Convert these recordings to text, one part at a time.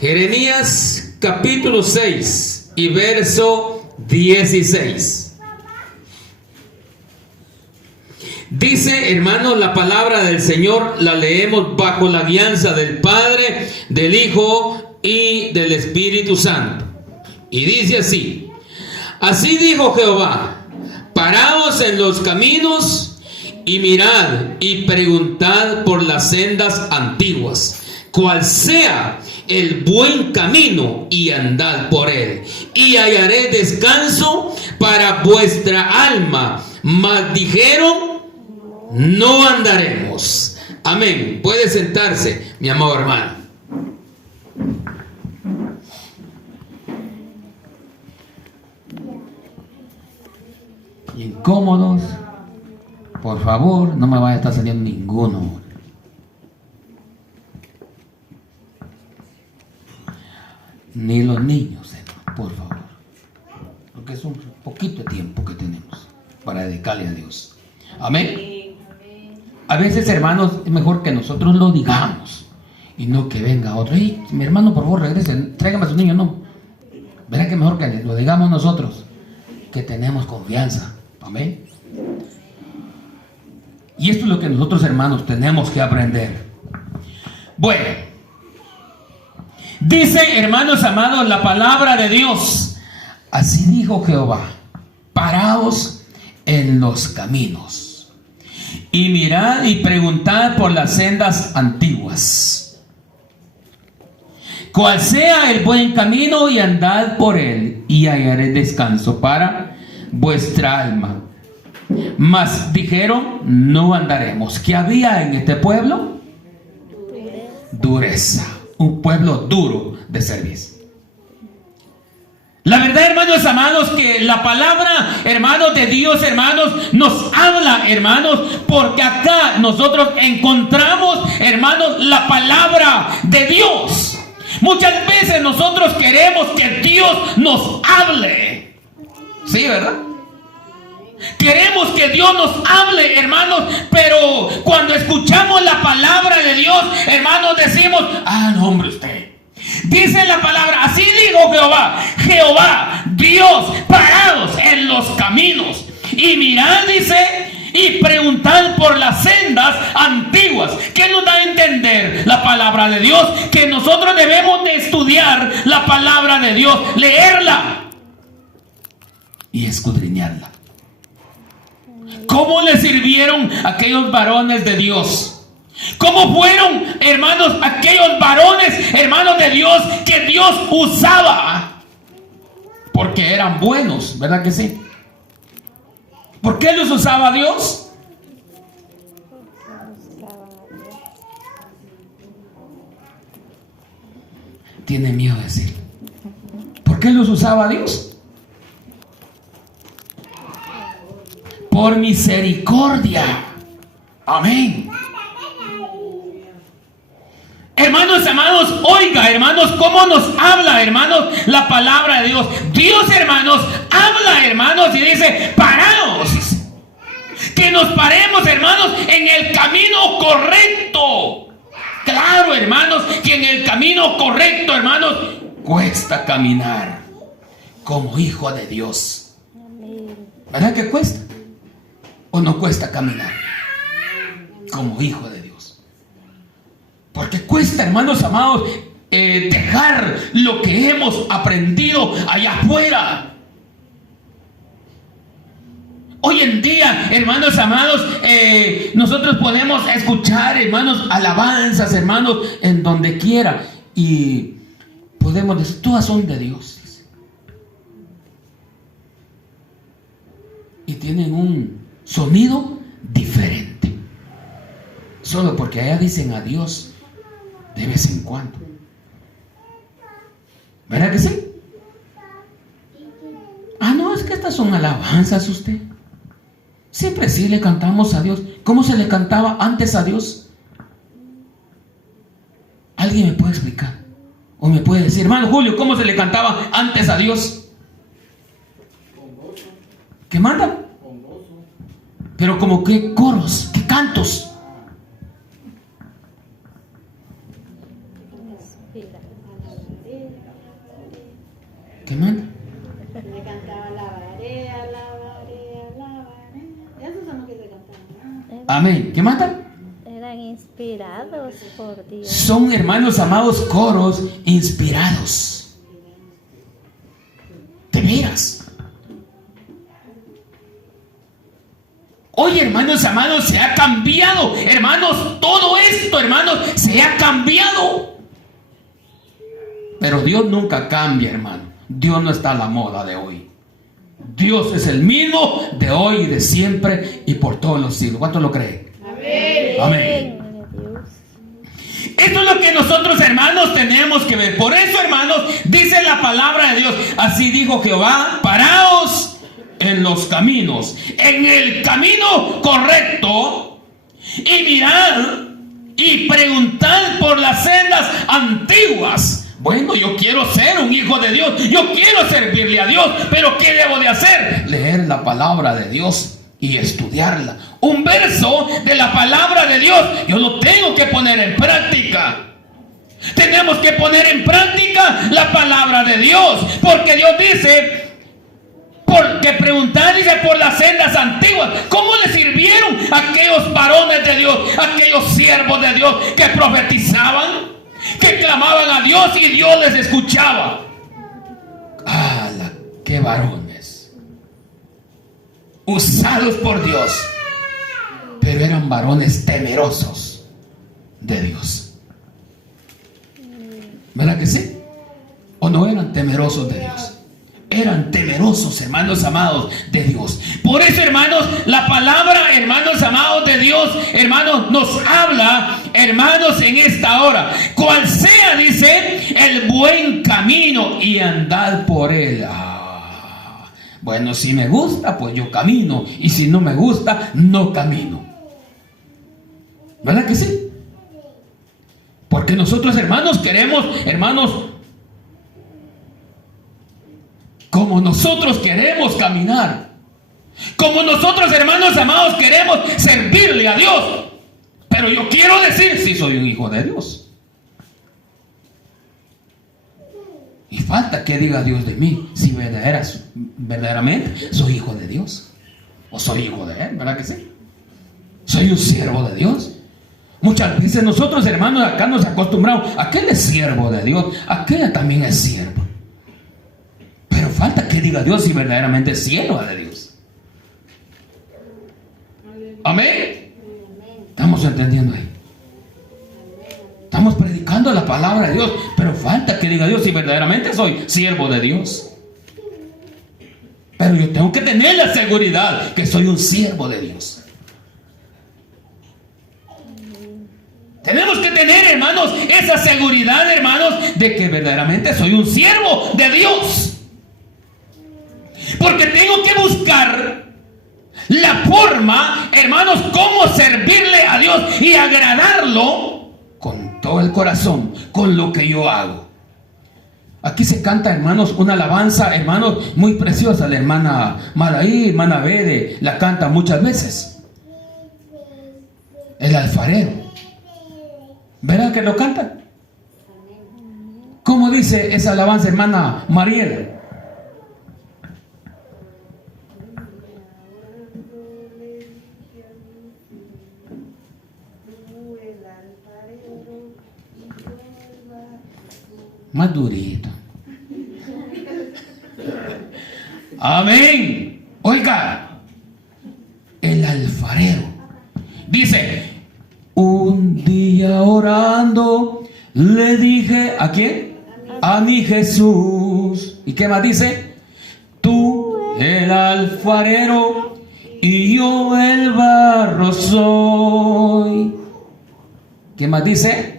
Jeremías capítulo 6 y verso 16. Dice, hermanos, la palabra del Señor la leemos bajo la guianza del Padre, del Hijo y del Espíritu Santo. Y dice así: así dijo Jehová, paraos en los caminos y mirad y preguntad por las sendas antiguas, cuál sea el buen camino, y andad por él, y hallaré descanso para vuestra alma. Mas dijeron, no andaremos. Amén. Puede sentarse, mi amado hermano. Incómodos, por favor, no me vaya a estar saliendo ninguno. Ni los niños, por favor, porque es un poquito de tiempo que tenemos para dedicarle a Dios. Amén. A veces, hermanos, es mejor que nosotros lo digamos y no que venga otro. Hey, mi hermano, por favor, regrese, tráigame a su niño. No, verá que mejor que lo digamos nosotros, que tenemos confianza. Amén. Y esto es lo que nosotros, hermanos, tenemos que aprender. Bueno, dice, hermanos amados, la palabra de Dios. Así dijo Jehová, paraos en los caminos y mirad y preguntad por las sendas antiguas, cuál sea el buen camino, y andad por él, y hallaré descanso para vuestra alma. Mas dijeron, no andaremos. ¿Qué había en este pueblo? Dureza. Un pueblo duro de servicio. La verdad, hermanos amados, que la palabra, hermanos, de Dios, hermanos, nos habla, hermanos, porque acá nosotros encontramos, hermanos, la palabra de Dios. Muchas veces nosotros queremos que Dios nos hable. Sí, ¿verdad? Queremos que Dios nos hable, hermanos, pero cuando escuchamos la palabra de Dios, hermanos, decimos, ah, no, hombre, usted. Dice la palabra, así dijo Jehová, Jehová, Dios, parados en los caminos y mirad, dice, y preguntad por las sendas antiguas. ¿Qué nos da a entender la palabra de Dios? Que nosotros debemos de estudiar la palabra de Dios, leerla y escudriñarla. ¿Cómo le sirvieron aquellos varones de Dios? ¿Cómo fueron, hermanos, aquellos varones, hermanos de Dios, que Dios usaba? Porque eran buenos, ¿verdad que sí? ¿Por qué los usaba Dios? Tiene miedo de decir. ¿Por qué los usaba Dios? Por misericordia. Amén. Hermanos amados, oiga, hermanos, cómo nos habla, hermanos, la palabra de Dios. Dios, hermanos, habla, hermanos, y dice, paraos. Que nos paremos, hermanos, en el camino correcto. Claro, hermanos, que en el camino correcto, hermanos, cuesta caminar como hijo de Dios. ¿Verdad que cuesta? ¿O no cuesta caminar como hijo de Dios? Porque cuesta, hermanos amados, dejar lo que hemos aprendido allá afuera. Hoy en día, hermanos amados, nosotros podemos escuchar, hermanos, alabanzas, hermanos, en donde quiera. Y podemos decir, todas son de Dios. Y tienen un sonido diferente. Solo porque allá dicen a Dios de vez en cuando. ¿Verdad que sí? Ah, no, es que estas son alabanzas, usted. Siempre sí le cantamos a Dios. ¿Cómo se le cantaba antes a Dios? ¿Alguien me puede explicar? O me puede decir, hermano Julio, ¿cómo se le cantaba antes a Dios? ¿Qué manda? Pero como qué coros, qué cantos. ¿Qué manda? Le cantaba alabaré, alabaré, alabaré. Esos son los que se cantaban. Amén. ¿Qué manda? Eran inspirados por Dios. Son, hermanos amados, coros inspirados. De veras. Hoy, hermanos amados, se ha cambiado. Hermanos, todo esto, hermanos, se ha cambiado. Pero Dios nunca cambia, hermano. Dios no está a la moda de hoy. Dios es el mismo de hoy y de siempre y por todos los siglos. ¿Cuánto lo creen? Amén. Amén. Esto es lo que nosotros, hermanos, tenemos que ver. Por eso, hermanos, dice la palabra de Dios. Así dijo Jehová: paraos en los caminos, en el camino correcto, y mirad y preguntad por las sendas antiguas. Bueno, yo quiero ser un hijo de Dios, yo quiero servirle a Dios, pero ¿qué debo de hacer? Leer la palabra de Dios y estudiarla. Un verso de la palabra de Dios yo lo tengo que poner en práctica. Tenemos que poner en práctica la palabra de Dios, porque Dios dice, porque preguntar, dice, por las sendas antiguas. ¿Cómo le sirvieron aquellos varones de Dios, aquellos siervos de Dios que profetizaban, que clamaban a Dios y Dios les escuchaba? ¡Hala! ¡Qué varones! Usados por Dios, pero eran varones temerosos de Dios. ¿Verdad que sí? ¿O no eran temerosos de Dios? Eran temerosos, hermanos amados, de Dios. Por eso, hermanos, la palabra, hermanos amados de Dios, hermanos, nos habla, hermanos, en esta hora. Cual sea, dice, el buen camino, y andad por él. Bueno, si me gusta, pues yo camino, y si no me gusta, no camino. ¿Verdad que sí? Porque nosotros, hermanos, queremos, hermanos, como nosotros queremos caminar, como nosotros, hermanos amados, queremos servirle a Dios. Pero yo quiero decir, si soy un hijo de Dios. Y falta que diga Dios de mí, si verdaderamente soy hijo de Dios, o soy hijo de Él, ¿verdad que sí? Soy un siervo de Dios. Muchas veces nosotros, hermanos, acá nos acostumbramos, aquel es siervo de Dios, aquella también es siervo. Pero falta que diga Dios si verdaderamente es sierva de Dios. Amén. Estamos entendiendo ahí. Estamos predicando la palabra de Dios, pero falta que diga Dios si verdaderamente soy siervo de Dios. Pero yo tengo que tener la seguridad que soy un siervo de Dios. Tenemos que tener, hermanos, esa seguridad, hermanos, de que verdaderamente soy un siervo de Dios. Porque tengo que buscar la forma, hermanos, cómo servirle a Dios y agradarlo con todo el corazón, con lo que yo hago. Aquí se canta, hermanos, una alabanza, hermanos, muy preciosa. La hermana Maraí, hermana Bede, la canta muchas veces. El alfarero. ¿Verdad que lo canta? ¿Cómo dice esa alabanza, hermana Mariela? Más durito. Amén. Oiga, el alfarero dice: un día orando le dije, ¿a quién? A mi Jesús. ¿Y qué más dice? Tú el alfarero y yo el barro soy. ¿Qué más dice?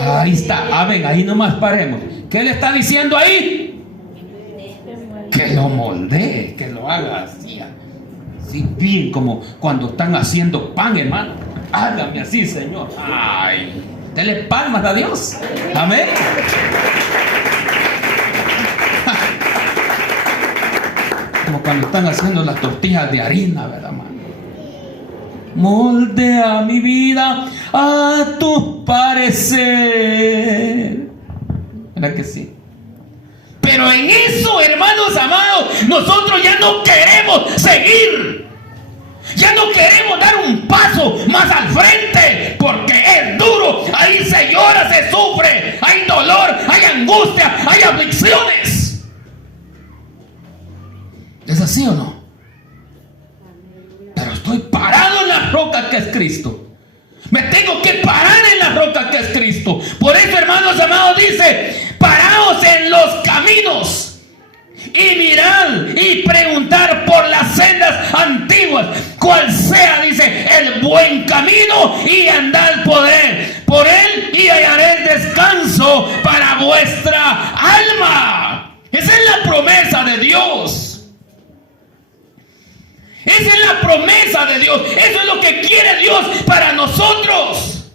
Ahí está, amén, ahí nomás paremos. ¿Qué le está diciendo ahí? Que lo moldee, que lo haga así, así bien, como cuando están haciendo pan, hermano. Hágame así, Señor. Ay, dele palmas a Dios. Amén. Como cuando están haciendo las tortillas de harina, ¿verdad, hermano? moldea mi vida a tu parecer. ¿Verdad que sí? Pero en eso, hermanos amados, nosotros ya no queremos seguir. Ya no queremos dar un paso más al frente, porque es duro. Ahí se llora, se sufre, hay dolor, hay angustia, hay aflicciones. ¿Es así o no? Pero estoy parado en la roca que es Cristo. Me tengo que parar en la roca que es Cristo. Por eso, hermanos amados, dice: paraos en los caminos y mirad y preguntar por las sendas antiguas, cuál sea, dice, el buen camino, y andad por él y hallaréis descanso para vuestra alma. Esa es la promesa de Dios. Esa es la promesa de Dios. Eso es lo que quiere Dios para nosotros.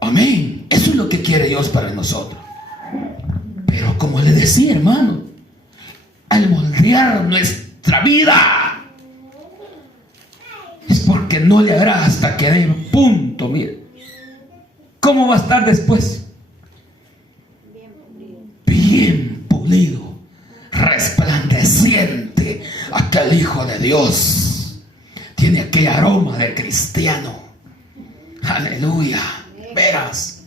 Amén. Eso es lo que quiere Dios para nosotros. Pero como le decía, hermano, al moldear nuestra vida, es porque no le hará hasta que dé punto. Mire, ¿cómo va a estar después? Bien pulido, resplandeciente. Aquel Hijo de Dios tiene aquel aroma de cristiano. Aleluya. Verás,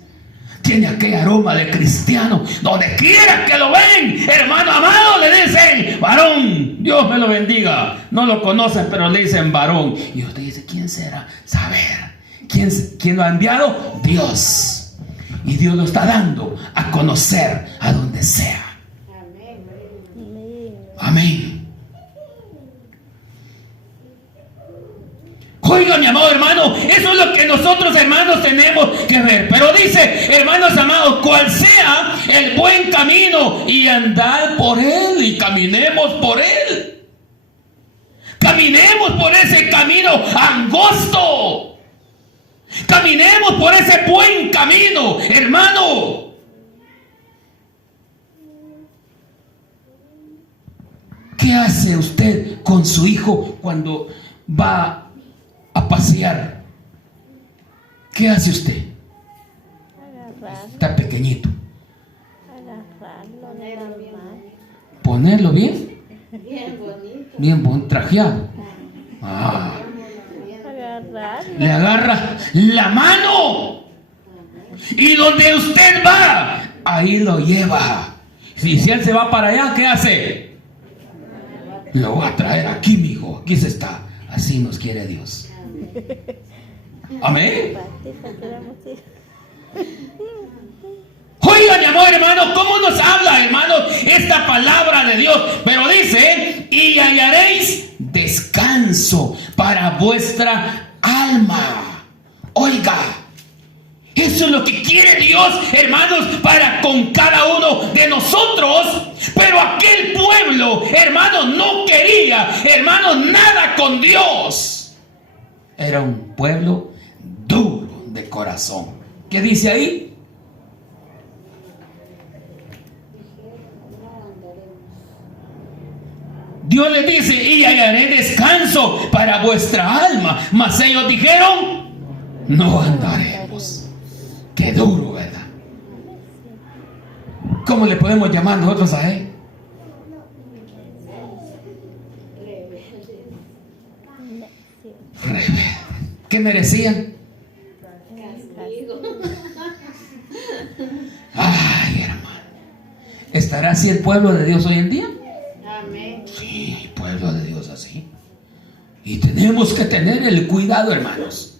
tiene aquel aroma de cristiano. Donde quiera que lo ven, hermano amado, le dicen varón. Dios me lo bendiga. No lo conocen, pero le dicen varón. Y usted dice: ¿quién será? Saber. ¿Quién lo ha enviado? Dios. Y Dios lo está dando a conocer a donde sea. Amén. Oiga, mi amado hermano, eso es lo que nosotros, hermanos, tenemos que ver. Pero dice, hermanos amados, cual sea el buen camino, y andad por él, y caminemos por él. Caminemos por ese camino angosto. Caminemos por ese buen camino, hermano. ¿Qué hace usted con su hijo cuando va a pasear? ¿Qué hace usted? Agarrarlo, Está pequeñito. agarrarlo de la mano. Ponerlo bien, Bien bonito. bien trajeado. Agarrarlo. Le agarra la mano, y donde usted va, ahí lo lleva. Si él se va para allá, ¿qué hace? Lo va a traer aquí, mijo. Aquí se está. Así nos quiere Dios. Amén. Oiga, mi amor hermano, ¿cómo nos habla, hermano, esta palabra de Dios? Pero dice: y hallaréis descanso para vuestra alma. Oiga, eso es lo que quiere Dios, hermanos, para con cada uno de nosotros. Pero aquel pueblo, hermanos, no quería, hermanos, nada con Dios. Era un pueblo duro de corazón. ¿Qué dice ahí? Dios les dice: y hallaré descanso para vuestra alma. Mas ellos dijeron: no andaremos. Qué duro, ¿verdad? ¿Cómo le podemos llamar nosotros a él? Rebelde. ¿Qué merecían? Ay, hermano. ¿Estará así el pueblo de Dios hoy en día? Amén. Sí, el pueblo de Dios así. Y tenemos que tener el cuidado, hermanos.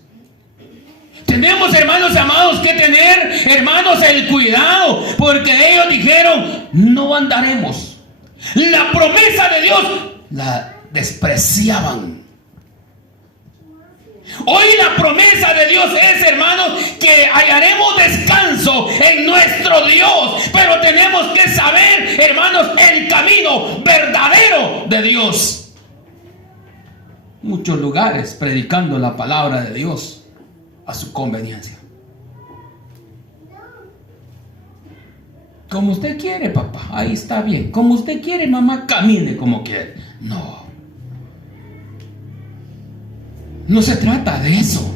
Tenemos, hermanos amados, que tener, hermanos, el cuidado, porque ellos dijeron: no andaremos. La promesa de Dios la despreciaban. Hoy la promesa de Dios es, hermanos, que hallaremos descanso en nuestro Dios. Pero tenemos que saber, hermanos, el camino verdadero de Dios. Muchos lugares predicando la palabra de Dios a su conveniencia. Como usted quiere, papá, ahí está bien. Como usted quiere, mamá, camine como quiere. No. No se trata de eso,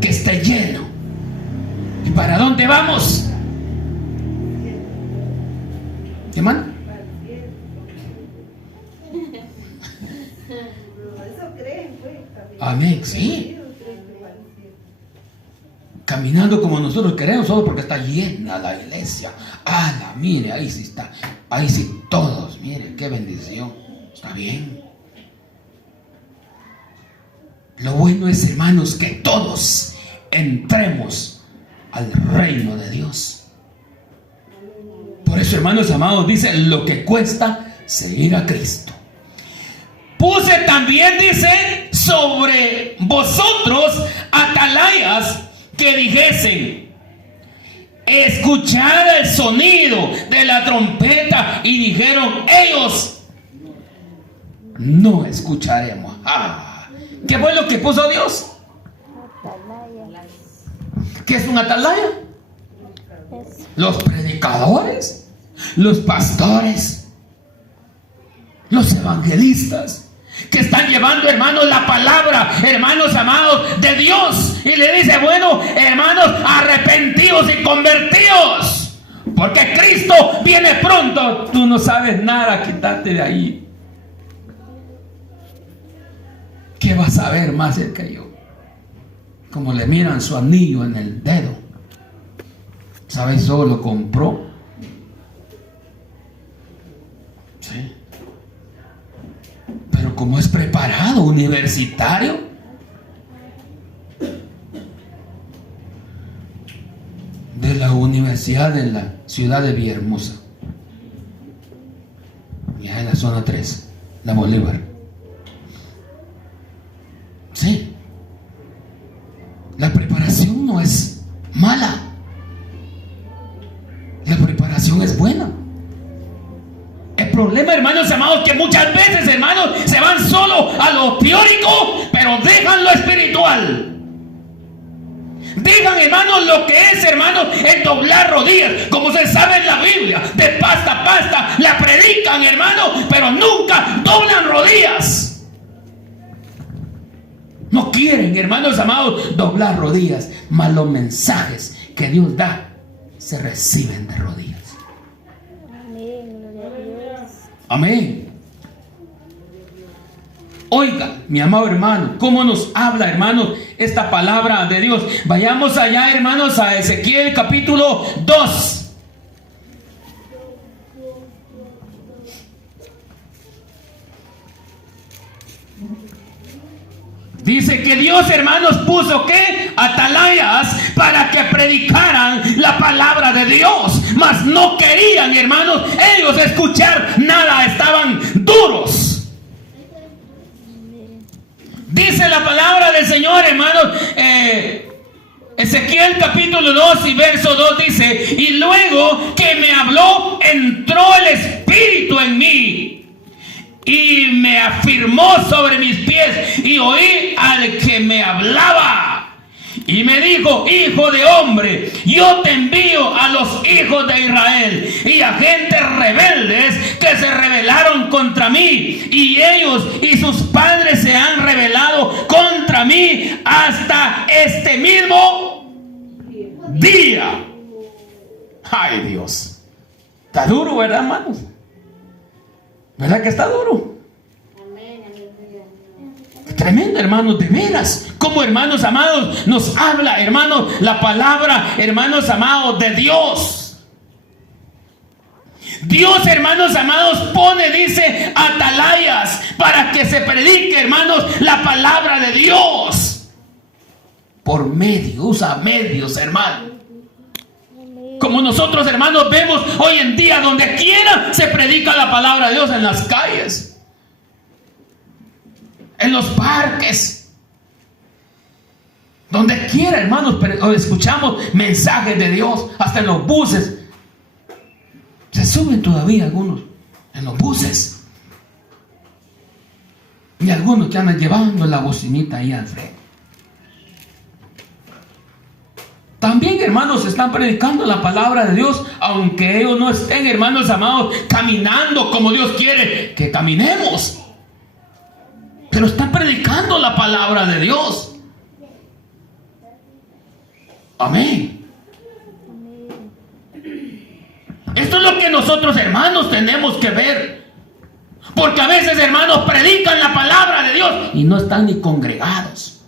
que esté lleno. ¿Y para dónde vamos? ¿Hermano? Eso creen, pues. Amén, sí. Caminando como nosotros queremos, solo porque está llena la iglesia. ¡Hala! Mire, ahí sí está. Ahí sí todos. Mire, qué bendición. Está bien. Lo bueno es, hermanos, que todos entremos al reino de Dios. Por eso, hermanos amados, dice lo que cuesta seguir a Cristo. Puse también, dice, sobre vosotros atalayas que dijesen: escuchad el sonido de la trompeta. Y dijeron ellos: no escucharemos. ¿Qué fue lo que puso Dios? Atalaya. ¿Qué es un atalaya? Es Los predicadores, los pastores, los evangelistas, que están llevando, hermanos, la palabra, hermanos amados, de Dios. Y le dice: bueno, hermanos, arrepentidos y convertidos, porque Cristo viene pronto. Tú no sabes nada, quítate de ahí. ¿Qué vas a ver más cerca yo? Como le miran su anillo en el dedo. ¿Sabes? Solo lo compró. Sí. Pero como es preparado, universitario, de la Universidad de la ciudad de Villahermosa, ya en la zona 3, la Bolívar. Sí. La preparación no es mala. La preparación es buena. El problema, hermanos amados, que muchas veces, hermanos, se van solo a lo teórico, pero dejan lo espiritual. Dejan, hermanos, lo que es, hermanos, el doblar rodillas. Como se sabe en la Biblia, de pasta a pasta, la predican, hermanos, pero nunca doblan rodillas. No quieren, hermanos amados, doblar rodillas. Mas los mensajes que Dios da se reciben de rodillas. amén, gloria a Dios. Amén. Oiga, mi amado hermano, cómo nos habla, hermanos, esta palabra de Dios. Vayamos allá, hermanos, a Ezequiel capítulo 2. Dice que Dios, hermanos, puso ¿qué? Atalayas para que predicaran la palabra de Dios. Mas no querían, hermanos, ellos escuchar nada. Estaban duros. Dice la palabra del Señor, hermanos, Ezequiel capítulo 2 y verso 2 dice: y luego que me habló, entró el Espíritu en mí y me afirmó sobre mis pies, y oí al que me hablaba y me dijo: hijo de hombre, yo te envío a los hijos de Israel y a gentes rebeldes que se rebelaron contra mí, y ellos y sus padres se han rebelado contra mí hasta este mismo día. Ay, Dios, está duro, ¿verdad, hermanos? ¿Verdad que está duro? Tremendo, hermanos, de veras. Como, hermanos amados, nos habla, hermanos, la palabra, hermanos amados, de Dios. Dios, hermanos amados, pone, dice, atalayas para que se predique, hermanos, la palabra de Dios. Por medio, usa medios, hermano. Como nosotros, hermanos, vemos hoy en día, donde quiera se predica la palabra de Dios, en las calles, en los parques, donde quiera, hermanos, escuchamos mensajes de Dios. Hasta en los buses se suben todavía algunos en los buses, y algunos que andan llevando la bocinita ahí al frente. También, hermanos, están predicando la palabra de Dios, aunque ellos no estén, hermanos amados, caminando como Dios quiere que caminemos. pero está predicando la palabra de Dios. Amén. Esto es lo que nosotros, hermanos, tenemos que ver. Porque a veces, hermanos, predican la palabra de Dios y no están ni congregados.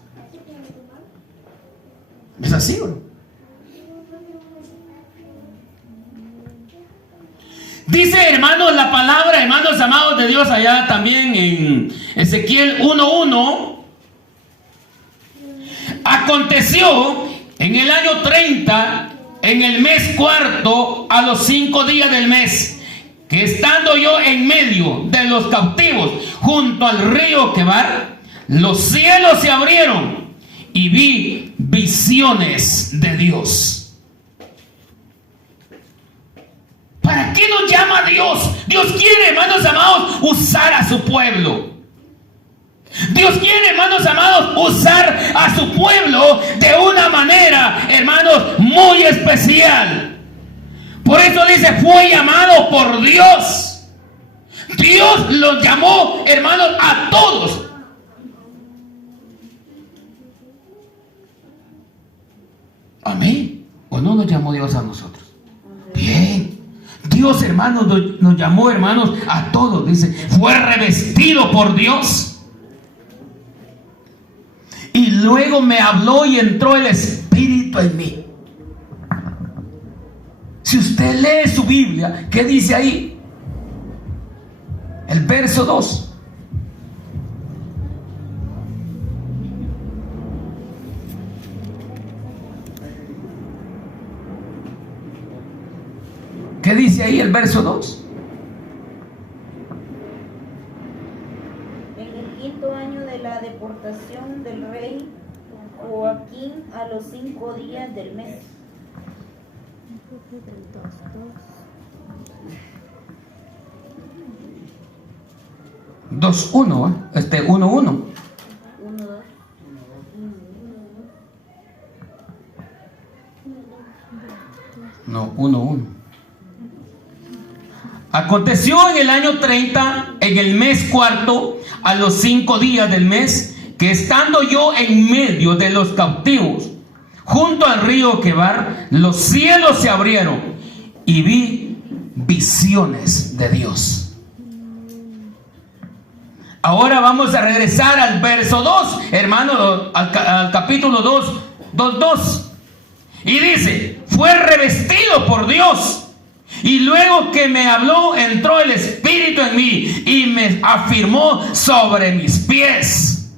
¿Es así, bro? Dice, hermanos, la palabra, hermanos amados de Dios, allá también en Ezequiel 1:1. Aconteció en el año 30, en el mes cuarto, a los 5 días del mes, que estando yo en medio de los cautivos, junto al río Quebar, los cielos se abrieron y vi visiones de Dios. ¿Para qué nos llama Dios? Dios quiere, hermanos amados, usar a su pueblo. Dios quiere, hermanos amados, usar a su pueblo de una manera, hermanos, muy especial. Por eso dice, fue llamado por Dios. Dios los llamó, hermanos, a todos. Amén. ¿O no nos llamó Dios a nosotros? Bien. Dios, hermanos, nos llamó, hermanos, a todos. Dice, fue revestido por Dios. Y luego me habló y entró el Espíritu en mí. Si usted lee su Biblia, ¿qué dice ahí? El verso 2. ¿Qué dice ahí el verso 2? En el 5.º año de la deportación del rey Joaquín, a los 5 días del mes. 2:1, 1:1. 1, 2. No, 1:1. Aconteció en el año 30, en el mes cuarto, a los 5 días del mes, que estando yo en medio de los cautivos, junto al río Quebar, los cielos se abrieron y vi visiones de Dios. Ahora vamos a regresar al verso 2, hermano, al capítulo 2:2. Y dice, fue revestido por Dios. Y luego que me habló, entró el Espíritu en mí y me afirmó sobre mis pies.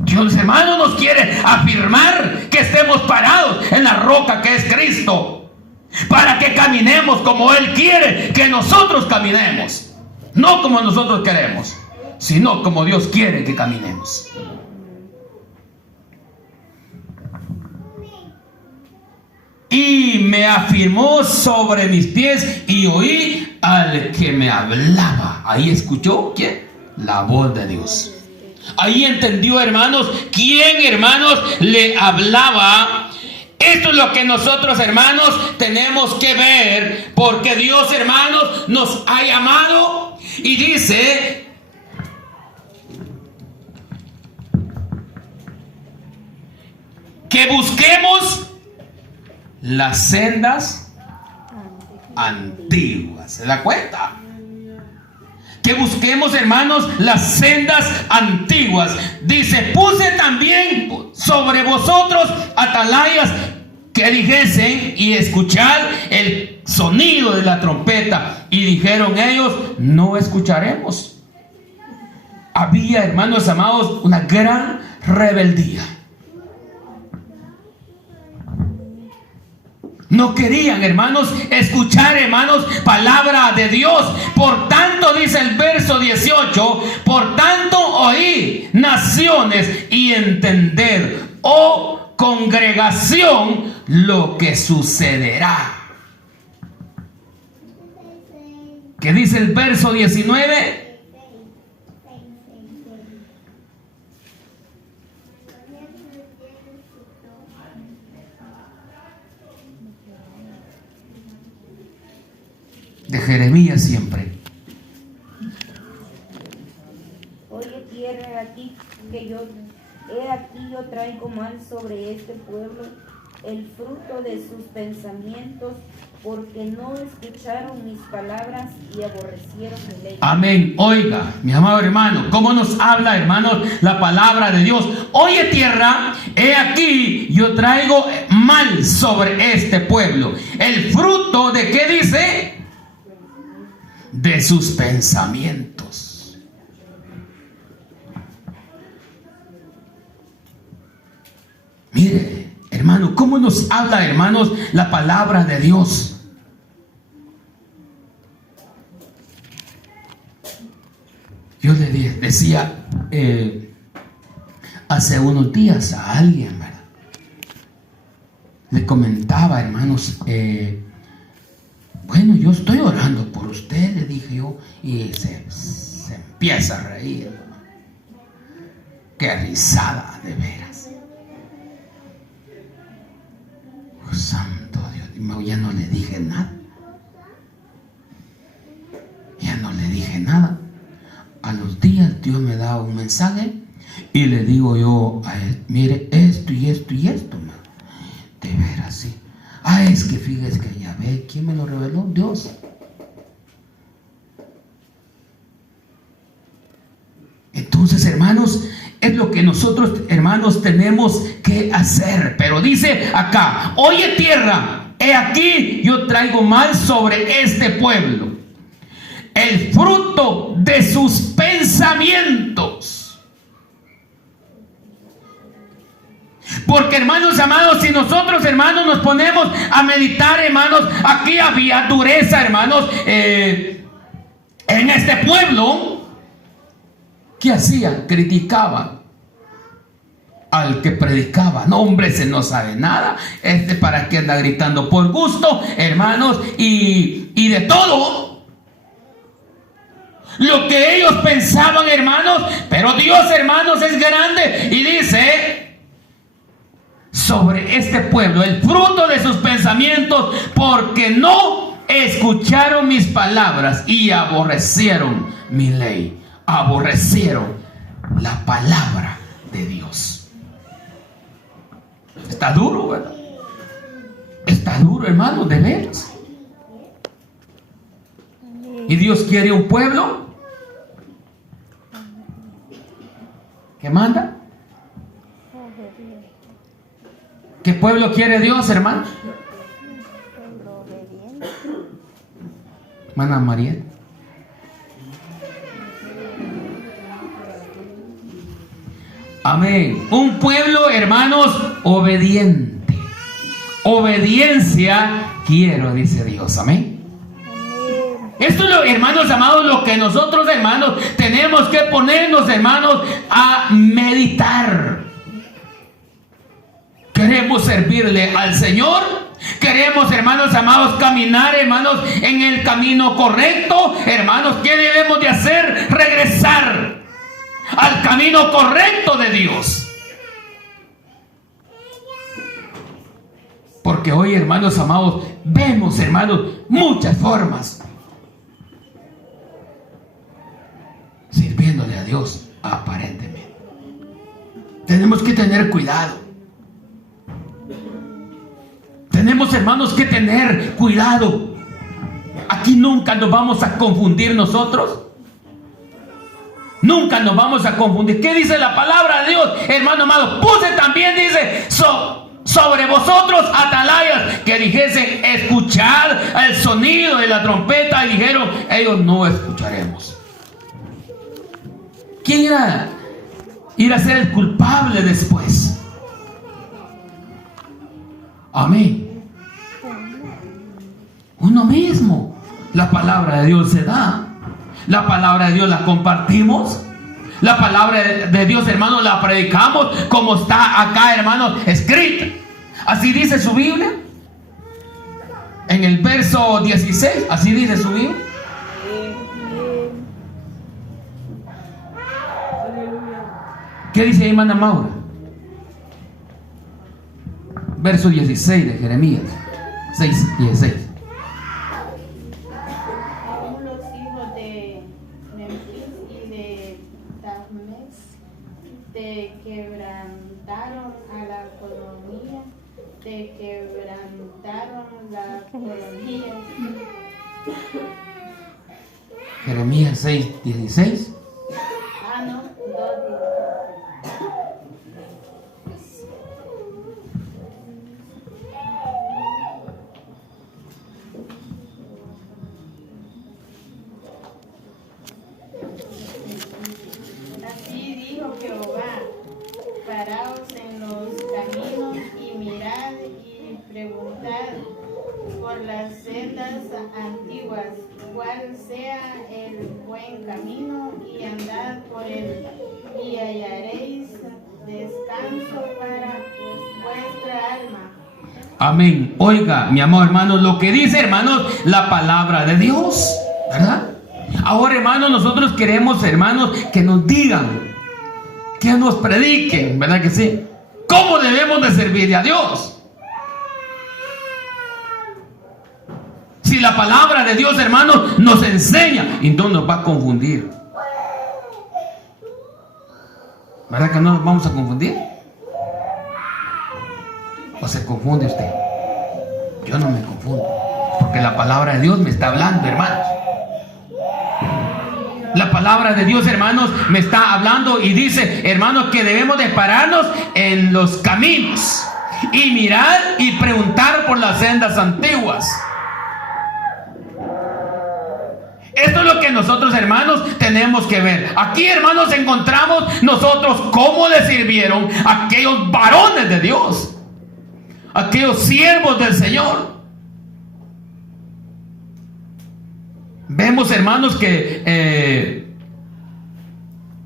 Dios, hermano, nos quiere afirmar que estemos parados en la roca que es Cristo, para que caminemos como Él quiere que nosotros caminemos. No como nosotros queremos, sino como Dios quiere que caminemos. Y me afirmó sobre mis pies y oí al que me hablaba. Ahí escuchó, ¿quién? La voz de Dios. Ahí entendió, hermanos, quién, hermanos, le hablaba. Esto es lo que nosotros, hermanos, tenemos que ver, porque Dios, hermanos, nos ha llamado y dice: que busquemos las sendas antiguas. ¿Se da cuenta? Que busquemos, hermanos, las sendas antiguas. Dice: puse también sobre vosotros atalayas que dijesen y escuchad el sonido de la trompeta. Y dijeron ellos: no escucharemos. Había, hermanos amados, una gran rebeldía. No querían, hermanos, escuchar, hermanos, palabra de Dios. Por tanto, dice el verso 18, por tanto oí, naciones, y entender, oh congregación, lo que sucederá. ¿Qué dice el verso 19? De Jeremías siempre. Oye tierra, traigo mal sobre este pueblo, el fruto de sus pensamientos, porque no escucharon mis palabras y aborrecieron mi ley. Amén. Oiga, mi amado hermano, ¿cómo nos habla, hermanos, la palabra de Dios? Oye, tierra, he aquí, yo traigo mal sobre este pueblo. El fruto de ¿qué dice? De sus pensamientos. Mire, hermano, ¿cómo nos habla, hermanos, la palabra de Dios? Yo le decía hace unos días a alguien, ¿verdad? Le comentaba, hermanos, bueno, yo estoy orando por usted, le dije yo, y se empieza a reír, hermano. Qué risada, de veras. Oh, santo Dios mío, ya no le dije nada. Ya no le dije nada. A los días Dios me da un mensaje y le digo yo a él, mire esto y esto y esto, man. De veras, sí. Ah, es que fíjese que ya ve, ¿quién me lo reveló? Dios. Entonces, hermanos, es lo que nosotros, hermanos, tenemos que hacer. Pero dice acá, oye tierra, he aquí yo traigo mal sobre este pueblo, el fruto de sus pensamientos. Porque, hermanos amados, si nosotros, hermanos, nos ponemos a meditar, hermanos, aquí había dureza, hermanos, en este pueblo. ¿Qué hacía? Criticaba al que predicaba. No, hombre, ese no sabe nada. Para qué anda gritando por gusto, hermanos, y de todo lo que ellos pensaban, hermanos. Pero Dios, hermanos, es grande y dice sobre este pueblo, el fruto de sus pensamientos, porque no escucharon mis palabras y aborrecieron mi ley. Aborrecieron la palabra de Dios. Está duro, ¿verdad? Está duro, hermano, de veras. Y Dios quiere un pueblo que manda. ¿Qué pueblo quiere Dios, hermano? Hermana María. Amén. Un pueblo, hermanos, obediente. Obediencia quiero, dice Dios. Amén. Esto es lo, hermanos amados, lo que nosotros, hermanos, tenemos que ponernos, hermanos, a meditar. Queremos servirle al Señor. Queremos, hermanos amados, caminar, hermanos, en el camino correcto. Hermanos, ¿qué debemos de hacer? Regresar al camino correcto de Dios. Porque hoy, hermanos amados, vemos, hermanos, muchas formas sirviéndole a Dios aparentemente. Tenemos que tener cuidado. Tenemos, hermanos, que tener cuidado. Aquí nunca nos vamos a confundir nosotros. Nunca nos vamos a confundir. ¿Qué dice la palabra de Dios, hermano amado? Puse también, dice, sobre vosotros atalayas, que dijesen, escuchad el sonido de la trompeta. Y dijeron, ellos no escucharemos. ¿Quién irá a ser el culpable después? Amén. Uno mismo. La palabra de Dios se da. La palabra de Dios la compartimos. La palabra de Dios, hermanos, la predicamos como está acá, hermanos, escrita. Así dice su Biblia. En el verso 16, así dice su Biblia. ¿Qué dice ahí, hermana Maura? Verso 16 de Jeremías 6:16. Aún los hijos de Memphis y de Tahmes te quebrantaron todos los días. Jeremías 6:16. Ah, no, 2 Así dijo Jehová: paraos en los caminos y mirad y preguntad por las sendas antiguas, cuál sea el buen camino, y andad por él, y hallaréis descanso para vuestra alma. Amén. Oiga, mi amado hermano, lo que dice, hermanos, la palabra de Dios, ¿verdad? Ahora, hermanos, nosotros queremos, hermanos, que nos digan, que nos prediquen, ¿verdad que sí? ¿Cómo debemos de servirle a Dios? Si la palabra de Dios, hermanos, nos enseña y no nos va a confundir. ¿Verdad que no nos vamos a confundir? ¿O se confunde usted? Yo no me confundo, porque la palabra de Dios me está hablando, hermanos. La palabra de Dios, hermanos, me está hablando y dice, hermanos, que debemos de pararnos en los caminos y mirar y preguntar por las sendas antiguas. Esto es lo que nosotros, hermanos, tenemos que ver. Aquí, hermanos, encontramos nosotros cómo le sirvieron aquellos varones de Dios, aquellos siervos del Señor. Vemos, hermanos, que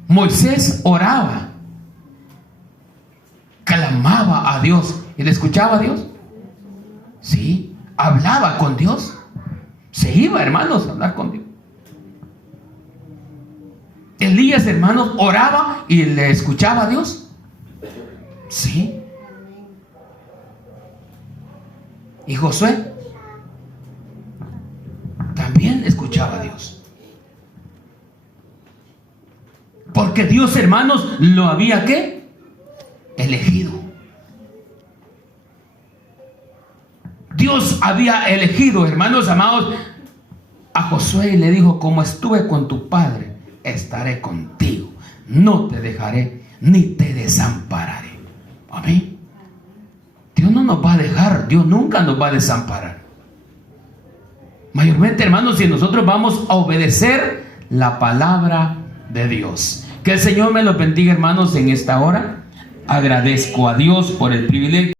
Moisés oraba, clamaba a Dios. ¿Y le escuchaba a Dios? Sí, hablaba con Dios. Se iba, hermanos, a hablar con Dios. Elías, hermanos, oraba y le escuchaba a Dios. Sí. Y Josué también escuchaba a Dios. Porque Dios, hermanos, lo había ¿qué? Elegido. Dios había elegido, hermanos amados, a Josué y le dijo: como estuve con tu padre, estaré contigo. No te dejaré ni te desampararé. Amén. Dios no nos va a dejar, Dios nunca nos va a desamparar. Mayormente, hermanos, si nosotros vamos a obedecer la palabra de Dios. Que el Señor me los bendiga, hermanos, en esta hora. Agradezco a Dios por el privilegio.